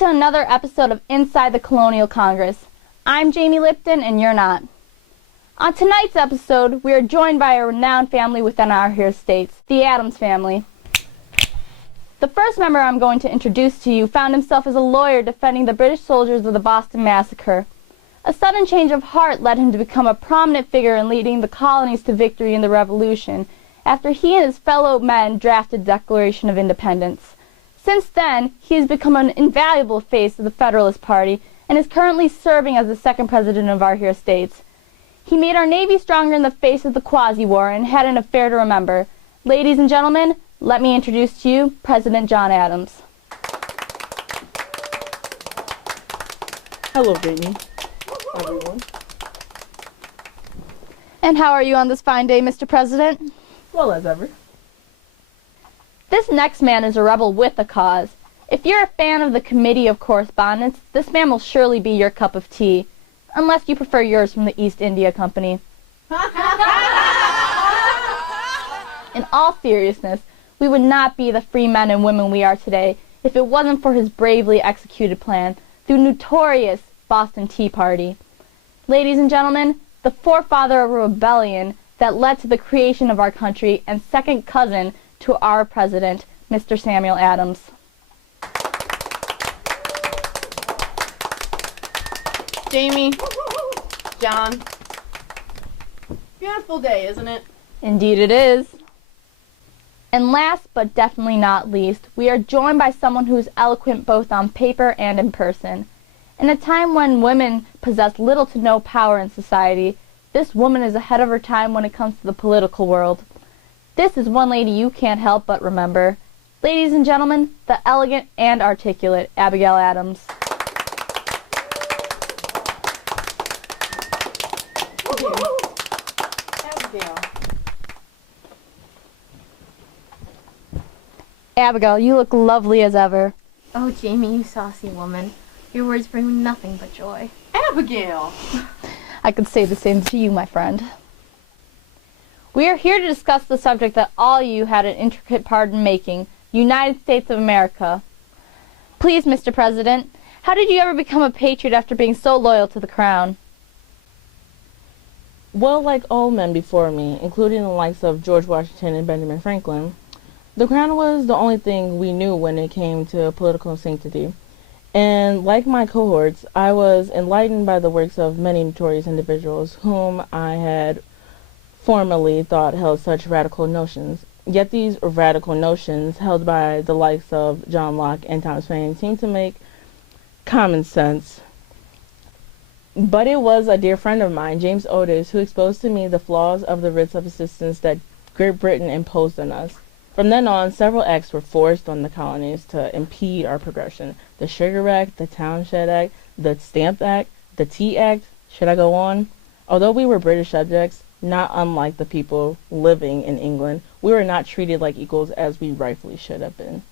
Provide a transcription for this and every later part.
to another episode of Inside the Colonial Congress. I'm Jamie Lipton, and you're not. On tonight's episode, we are joined by a renowned family within our here states, the Adams family. The first member I'm going to introduce to you found himself as a lawyer defending the British soldiers of the Boston Massacre. A sudden change of heart led him to become a prominent figure in leading the colonies to victory in the Revolution, after he and his fellow men drafted the Declaration of Independence. Since then, he has become an invaluable face of the Federalist Party and is currently serving as the second president of our here states. He made our Navy stronger in the face of the Quasi-War and had an affair to remember. Ladies and gentlemen, let me introduce to you President John Adams. Hello, Jamie. Everyone. And how are you on this fine day, Mr. President? Well, as ever. This next man is a rebel with a cause. If you're a fan of the Committee of Correspondence, this man will surely be your cup of tea. Unless you prefer yours from the East India Company. In all seriousness, we would not be the free men and women we are today if it wasn't for his bravely executed plan through notorious Boston Tea Party. Ladies and gentlemen, the forefather of a rebellion that led to the creation of our country and second cousin to our president, Mr. Samuel Adams. Jamie, John, beautiful day, isn't it? Indeed it is. And last but definitely not least, we are joined by someone who is eloquent both on paper and in person. In a time when women possess little to no power in society, this woman is ahead of her time when it comes to the political world. This is one lady you can't help but remember. Ladies and gentlemen, the elegant and articulate Abigail Adams. Abigail, you look lovely as ever. Oh, Jamie, you saucy woman. Your words bring me nothing but joy. Abigail! I could say the same to you, my friend. We are here to discuss the subject that all you had an intricate part in making, United States of America. Please, Mr. President, how did you ever become a patriot after being so loyal to the crown? Well, like all men before me, including the likes of George Washington and Benjamin Franklin, the crown was the only thing we knew when it came to political sanctity. And like my cohorts, I was enlightened by the works of many notorious individuals whom I had formerly thought held such radical notions. Yet these radical notions, held by the likes of John Locke and Thomas Paine, seemed to make common sense. But it was a dear friend of mine, James Otis, who exposed to me the flaws of the writs of assistance that Great Britain imposed on us. From then on, several acts were forced on the colonies to impede our progression. The Sugar Act, the Townshend Act, the Stamp Act, the Tea Act. Should I go on? Although we were British subjects, not unlike the people living in England, we were not treated like equals as we rightfully should have been.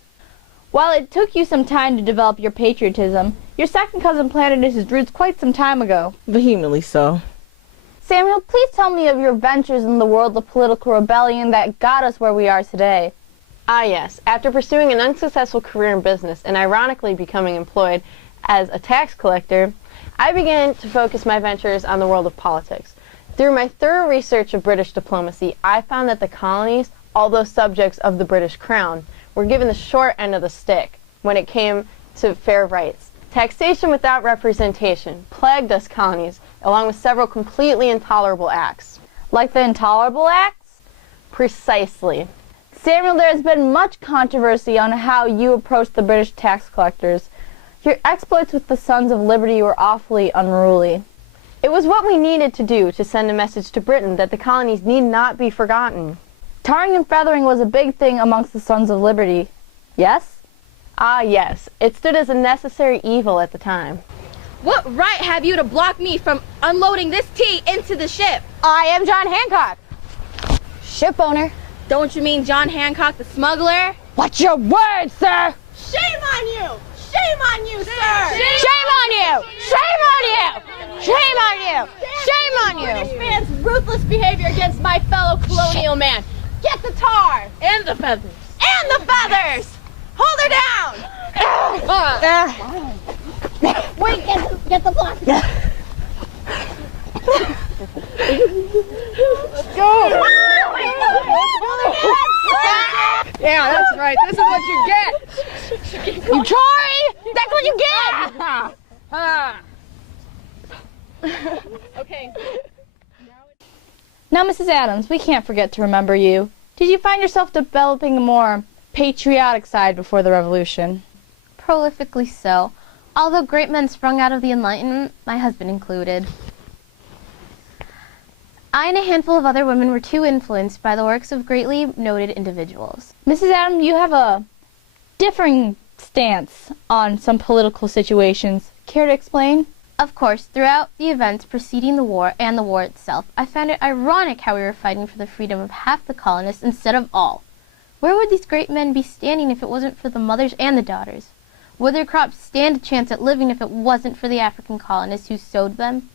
While it took you some time to develop your patriotism, your second cousin planted his roots quite some time ago. Vehemently so. Samuel, please tell me of your ventures in the world of political rebellion that got us where we are today. Ah, yes. After pursuing an unsuccessful career in business and ironically becoming employed as a tax collector, I began to focus my ventures on the world of politics. Through my thorough research of British diplomacy, I found that the colonies, although subjects of the British Crown, were given the short end of the stick when it came to fair rights. Taxation without representation plagued us colonies, along with several completely intolerable acts. Like the intolerable acts? Precisely. Samuel, there has been much controversy on how you approached the British tax collectors. Your exploits with the Sons of Liberty were awfully unruly. It was what we needed to do to send a message to Britain that the colonies need not be forgotten. Tarring and feathering was a big thing amongst the Sons of Liberty. Yes? Ah, yes. It stood as a necessary evil at the time. What right have you to block me from unloading this tea into the ship? I am John Hancock, ship owner. Don't you mean John Hancock, the smuggler? Watch your words, sir! Shame on you! Shame on you, sir! Shame on you! Shame on you! Shame on you! Shame on you! British man's ruthless behavior against my fellow colonial man. Get the tar! And the feathers. And the feathers! Hold her down! Get the block. Let's go. Yeah, that's right. This is what you get. You Tory! That's what you get! Okay. Now, Mrs. Adams, we can't forget to remember you. Did you find yourself developing a more patriotic side before the Revolution? Prolifically so. Although great men sprung out of the Enlightenment, my husband included. I and a handful of other women were too influenced by the works of greatly noted individuals. Mrs. Adams, you have a differing stance on some political situations. Care to explain? Of course, throughout the events preceding the war and the war itself, I found it ironic how we were fighting for the freedom of half the colonists instead of all. Where would these great men be standing if it wasn't for the mothers and the daughters? Would their crops stand a chance at living if it wasn't for the African colonists who sowed them?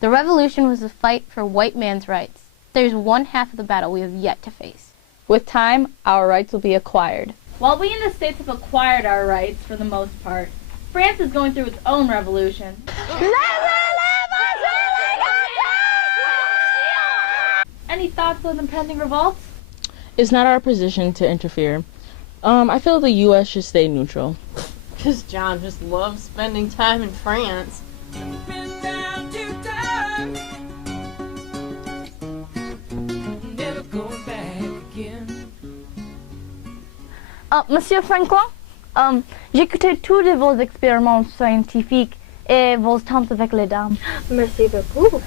The Revolution was a fight for white man's rights. There's one half of the battle we have yet to face. With time, our rights will be acquired. While we in the States have acquired our rights for the most part, France is going through its own revolution. Any thoughts on impending revolts? It's not our position to interfere. I feel the U.S. should stay neutral. Because John just loves spending time in France. Monsieur Franklin, j'écoutais tous de vos expériments scientifiques et vos temps avec les dames. Merci beaucoup.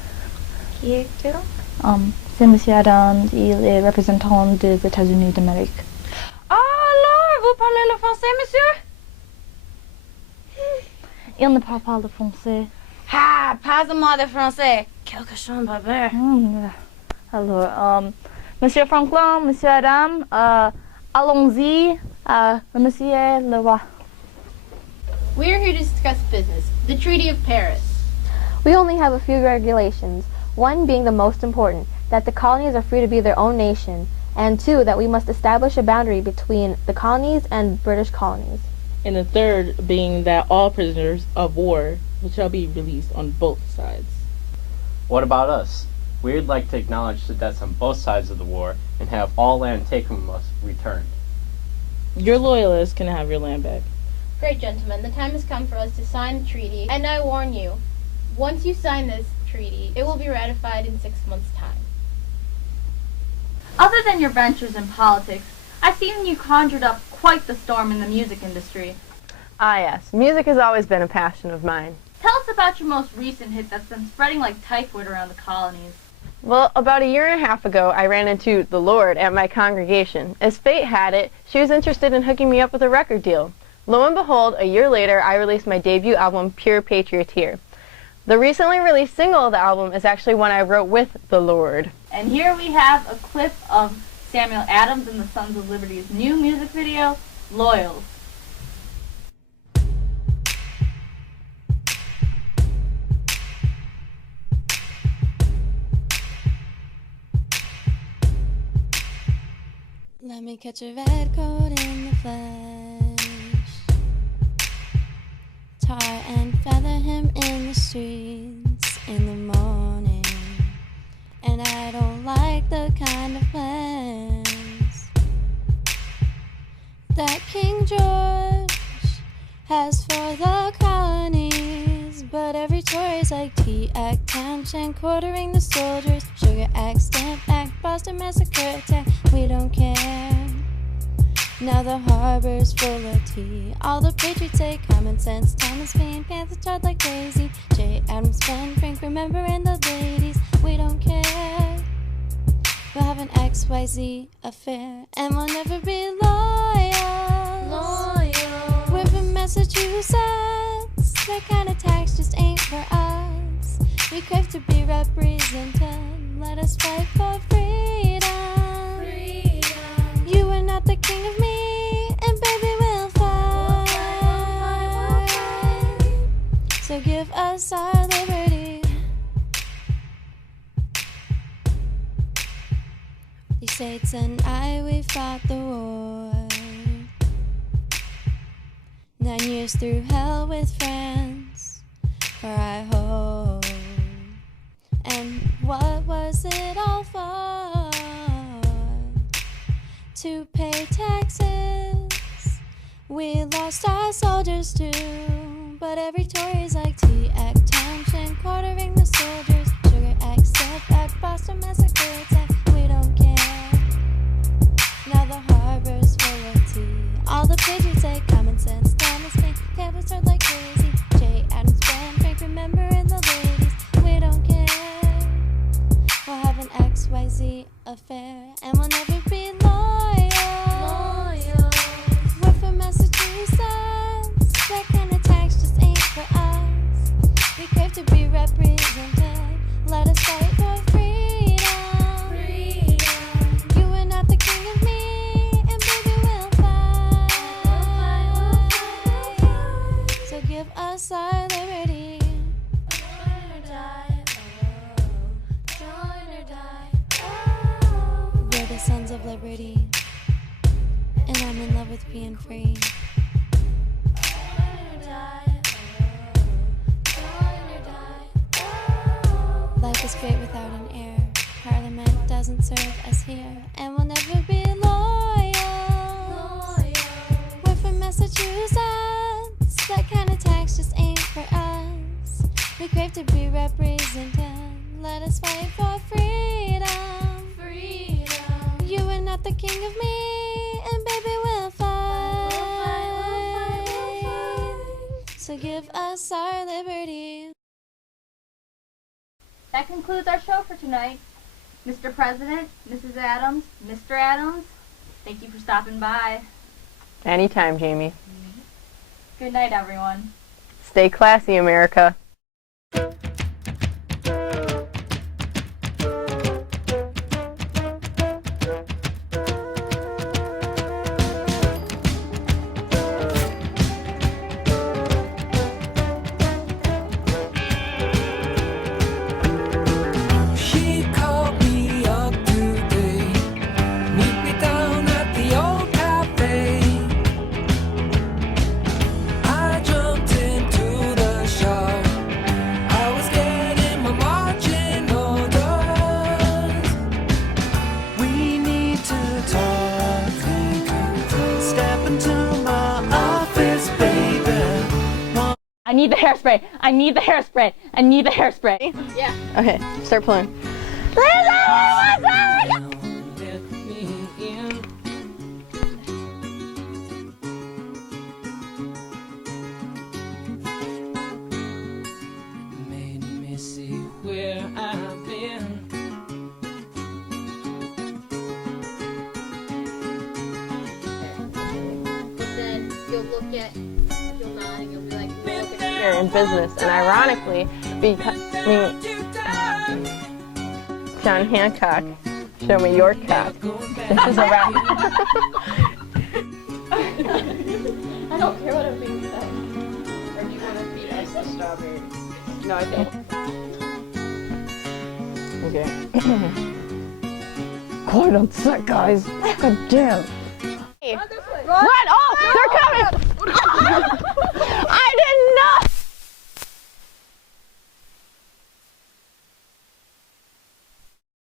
Qui est-il? C'est Monsieur Adams, il est représentant des États-Unis d'Amérique. Alors, vous parlez le français, monsieur? Il ne parle pas le français. Ah, parle-moi de français. Quelque chose de beurre. Alors, Monsieur Franklin, Monsieur Adams, allons-y, Monsieur le Roi. We are here to discuss business. The Treaty of Paris. We only have a few regulations, one being the most important, that the colonies are free to be their own nation, and two, that we must establish a boundary between the colonies and British colonies. And the third being that all prisoners of war shall be released on both sides. What about us? We would like to acknowledge the deaths on both sides of the war and have all land taken from us returned. Your loyalists can have your land back. Great, gentlemen. The time has come for us to sign the treaty, and I warn you, once you sign this treaty, it will be ratified in 6 months' time. Other than your ventures in politics, I've seen you conjured up quite the storm in the music industry. Ah yes, music has always been a passion of mine. Tell us about your most recent hit that's been spreading like typhoid around the colonies. Well, about a year and a half ago, I ran into the Lorde at my congregation. As fate had it, she was interested in hooking me up with a record deal. Lo and behold, a year later, I released my debut album, Pure Patrioteer. The recently released single of the album is actually one I wrote with the Lorde. And here we have a clip of Samuel Adams and the Sons of Liberty's new music video, Loyal. Let me catch a red coat in the flesh, tar and feather him in the streets in the morning. And I don't like the kind of plans that King George has for the colonies. But every Tory's like T-Act, Townshend, quartering the soldiers, Sugar Act, Stamp Act, Boston Massacre attack. We don't care. Now the harbor's full of tea. All the patriots say common sense. Thomas Paine, Panther charged like Daisy. J. Adams, Ben Frank, remembering the ladies. We don't care. We'll have an XYZ affair, and we'll never be loyal. We're from Massachusetts. That kind of tax just ain't for us. We crave to be represented. Let us fight for freedom. You are not the king of me, and baby we'll fight. So give us our liberty. The States and I, we fought the war. 9 years through hell with France. for I hope. And what was it all for? To pay taxes. We lost our soldiers too, but every Tory's like T-Act, Townshend, quartering the soldiers, Sugar Act, Step Act, Boston Massacre attack, we don't care. Now the harbor's full of tea. All the pigeons say common sense, Thomas Paine, campus heard like crazy, J. Adams, Brand, Frank, remembering the ladies, we don't care. We'll have an XYZ affair, and we'll never be loyal. We're from Massachusetts, that kind of tax just ain't for us. We crave to be represented, let us fight for freedom. You are not the king of me, and baby we'll fight. So give us our liberty. Join or die, join or die. We're the sons of liberty, and I'm in love with being free. Join or die, join or die. Life is great without an heir. Parliament doesn't serve us here, and we'll never be loyal. We're from Massachusetts, that kind of tax just ain't for us. We crave to be represented, let us fight for freedom. You are not the king of me, and baby we'll fight. So give us our liberty. That concludes our show for tonight. Mr. President, Mrs. Adams, Mr. Adams, thank you for stopping by. Anytime, Jamie. Good night, everyone. Stay classy, America. She called me up today, meet me down at the old cafe. I jumped into the shop, I was getting my marching orders. We need to talk, step into my office, baby. I need the hairspray. I need the hairspray. I need the hairspray. Okay, start playing. Let me in. Made me see where I've been. Then you'll look at, you'll nod and you'll be like, look at Here in business, and ironically, because John Hancock, show me your cat. This is a rap. I don't care what it means then. Or do you want to feed us the strawberries? No, I don't. Okay. Quiet on set, guys. God damn. Run! Oh, they're coming!